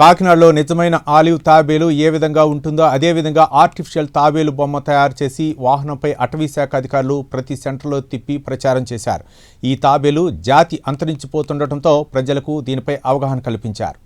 కాకినాడలో నిజమైన ఆలివ్ తాబేలు ఏ విధంగా ఉంటుందో అదేవిధంగా ఆర్టిఫిషియల్ తాబేలు బొమ్మ తయారు చేసి వాహనంపై అటవీశాఖ అధికారులు ప్రతి సెంటర్లో తిప్పి ప్రచారం చేశారు. ఈ తాబేలు జాతి అంతరించిపోతుండటంతో ప్రజలకు దీనిపై అవగాహన కల్పించారు.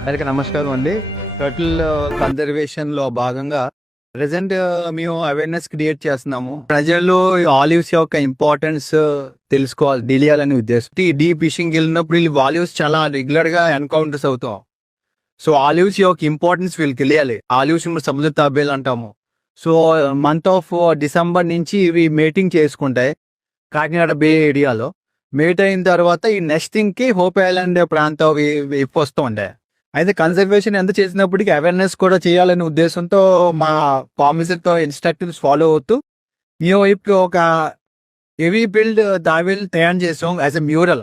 అందరికీ నమస్కారం అండి. టర్టిల్ కన్జర్వేషన్లో భాగంగా ప్రెజెంట్ మేము అవేర్నెస్ క్రియేట్ చేస్తున్నాము. ప్రజల్లో ఆలివ్స్ యొక్క ఇంపార్టెన్స్ తెలుసుకోవాలి, తెలియాలని ఉద్దేశం. డీప్ ఫిషింగ్ వెళ్ళినప్పుడు వీళ్ళు ఆలివ్స్ చాలా రెగ్యులర్గా ఎన్కౌంటర్స్ అవుతాం. సో ఆలివ్స్ యొక్క ఇంపార్టెన్స్ వీళ్ళకి తెలియాలి. ఆలివ్స్ సముద్ర తాబేలు అంటాము. సో మంత్ ఆఫ్ డిసెంబర్ నుంచి ఇవి మేటింగ్ చేసుకుంటాయి కాకినాడ బే ఏరియాలో. మేట్ అయిన తర్వాత ఈ నెస్టింగ్కి హోప్ ఐలాండ్ ప్రాంతం వస్తూ ఉంటాయి. అయితే కన్జర్వేషన్ ఎంత చేసినప్పటికీ అవేర్నెస్ కూడా చేయాలనే ఉద్దేశంతో మా ఫార్మసిస్ట్తో ఇన్స్ట్రక్షన్స్ ఫాలో అవుతూ మేము వైపు ఒక హెవీ బిల్డ్ తాబేలు తయారు చేసాం యాజ్ ఎ మ్యూరల్.